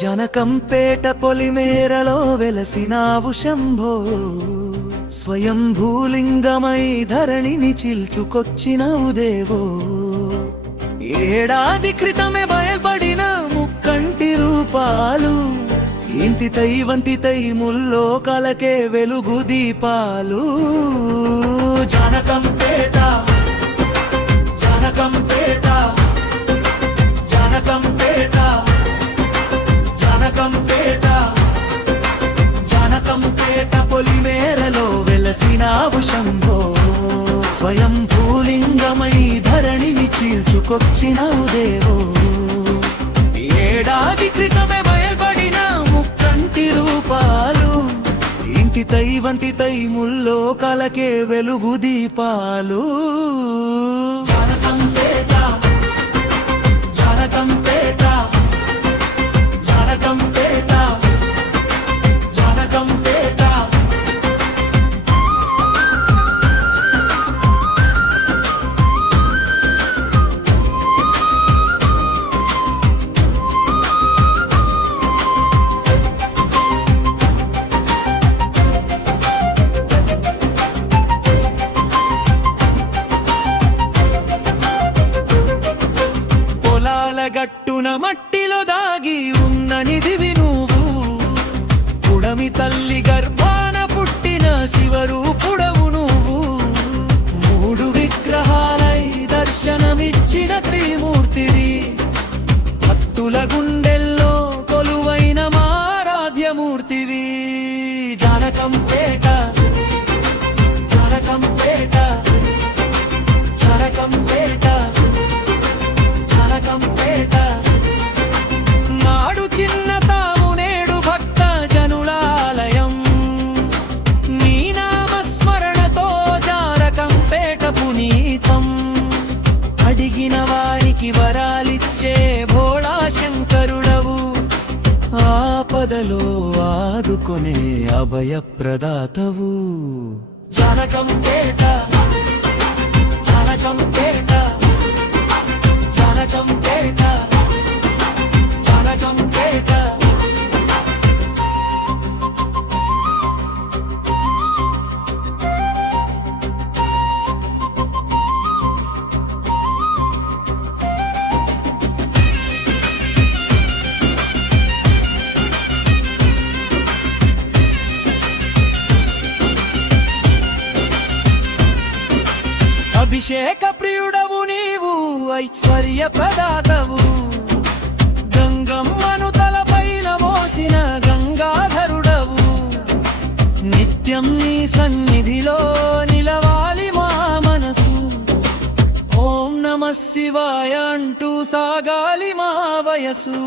జనకంపేట పొలిమేరలో వెలసినావు శంభో, స్వయంభూలింగమై ధరణిని చిల్చుకొచ్చినవు దేవో. ఏడాది క్రితమే బయల్పడిన ముక్కంటి రూపాలు, ఇంతితై వంతితై ముల్లోకాలకే వెలుగు దీపాలు. జనకంపేట జనకంపేట జనకంపేట జనకంపేట జనకంపేట పొలిమేరలో వెలసినావు శంభో, స్వయంభూలింగమై ధరణిని చీల్చుకొచ్చినవు దేవో. ఏడాది క్రితమే బయల్పడిన ముక్కంటి రూపాలు, ఇంటితై వంతితై ముల్లోకాలకే వెలుగు దీపాలు. జనకంపేట జనకంపేట జనకంపేట జనకంపేట. గట్టున మట్టిలో దాగి ఉన్న నిధివి నువ్వు, పుడమి తల్లి గర్భాన పుట్టిన శివరూపుడవు నువ్వు. మూడు విగ్రహాలై దర్శనమిచ్చిన త్రిమూర్తివి, భక్తుల గుండెల్లో కొలువైన మారాధ్యమూర్తివి. జనకంపేట జనకంపేట జనకంపేట జనకంపేట. నాడు చిన్న తాము నేడు భక్త జనులాలయం, నీ నామస్మరణతో జానకంపేట పునీతం. అడిగిన వారికి వరాలిచ్చే భోళా శంకరుడవు, ఆపదలో ఆదుకొనే అభయప్రదాతవు. జనకంపేట జనకంపేట జనకంపేట జనకంపేట. అభిషేక ప్రియుడవు నీవు, ఐశ్వర్య ప్రదాతవు. గంగమ్మను తలపైన మోసిన గంగాధరుడవు, నిత్యం నీ సన్నిధిలో నిలవాలి మా మనసు. ఓం నమః శివాయ అంటూ సాగాలి మా వయసు.